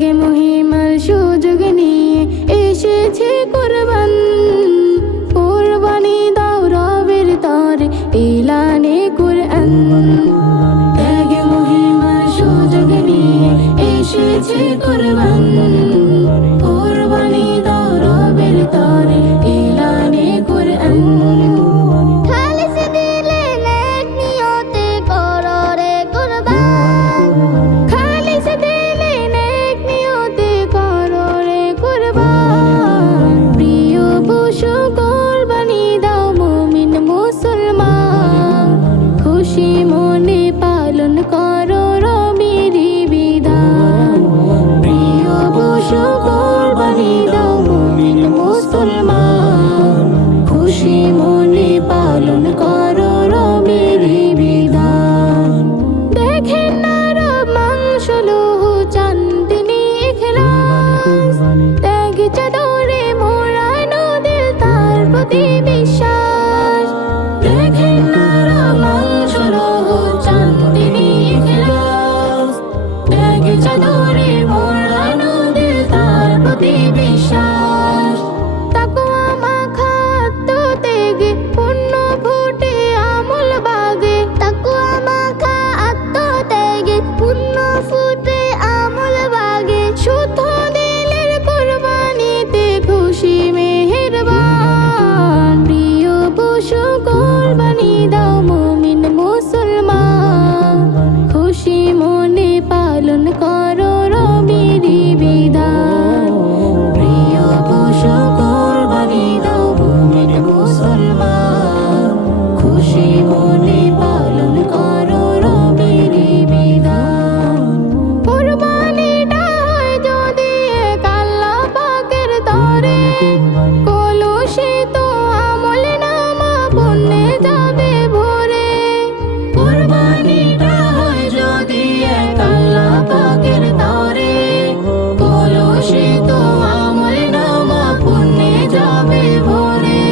ত্যাগে মহিমার সুযোগ নিয়ে এসেছে কুরবান। কুরবানি দাও রবের তরে এলানে কুরআন। ত্যাগে মহিমার সুযোগ নিয়ে এসেছে কুরবান। কুরবানি দাও রবের তরে এলানে কুরআন। খালিস দিলে নেক নিয়তে করো রে কুরবান। খালিস দিলে নেক নিয়তে করো রে কুরবান। প্রিয় পশু কুরবানি দাও মুমিন মুসলমান। খুশি মনে পালন করো রবের বিধান। প্রিয় পশু কুরবানি দাও মুমিন মুসলমান। খুশি মনে পালন করো রবের বিধান। দেখেন না রব মাংস লৌহ চান তিনি ইখলাস। ত্যাগ চাদরে মোড়ানো দিল তার প্রতি বিশ্বাস। দেখেন না রব মাংস লৌহ চান তিনি ইখলাস। ত্যাগ চাদরে মোড়ানো দিল তার প্রতি বিশ্বাস। তাকওয়া মাখা আত্মত্যাগে পুণ্য ফুটে আমল বাগে। তাকওয়া মাখা আত্মত্যাগে পুণ্য ফুটে আমল বাগে। শুদ্ধ দিলের কুরবানিতে খুশি মেহেরবান। প্রিয় পশু কুরবানি দাও মুমিন মুসলমান। খুশি মনে পালন করো রবের বিধান। প্রিয় পশু কুরবানি দাও মুমিন মুসলমান। খুশি মনে পালন করো রবের বিধান। কুরবানিটা হয় যদি এক আল্লাহ পাকের তরে। কলুষিত আমল নামা পুণ্যে যাবে ভরে। কুরবানিটা হয় যদি এক আল্লাহ পাকের তরে। কলুষিত আমল নামা পুণ্যে যাবে ভরে।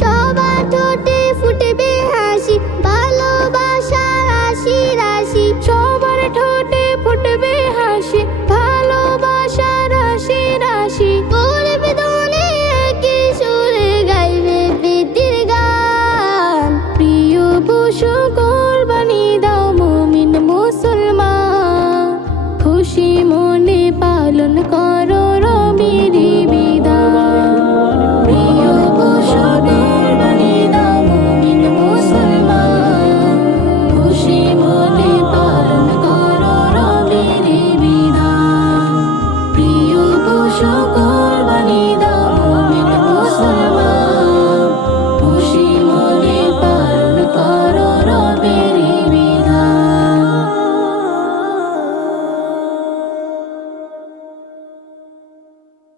সবার ঠোঁটে ফুটবে হাসি ভালোবাসা রাশি রাশি। সবার ঠোঁটে ফুটবে হাসি ভালোবাসা রাশি রাশি। করবে ধনে একই সুরে গাইবে প্রীতির গান। প্রিয় পশু কুরবানি দাও মুমিন মুসলমান। খুশি মনে পালন কর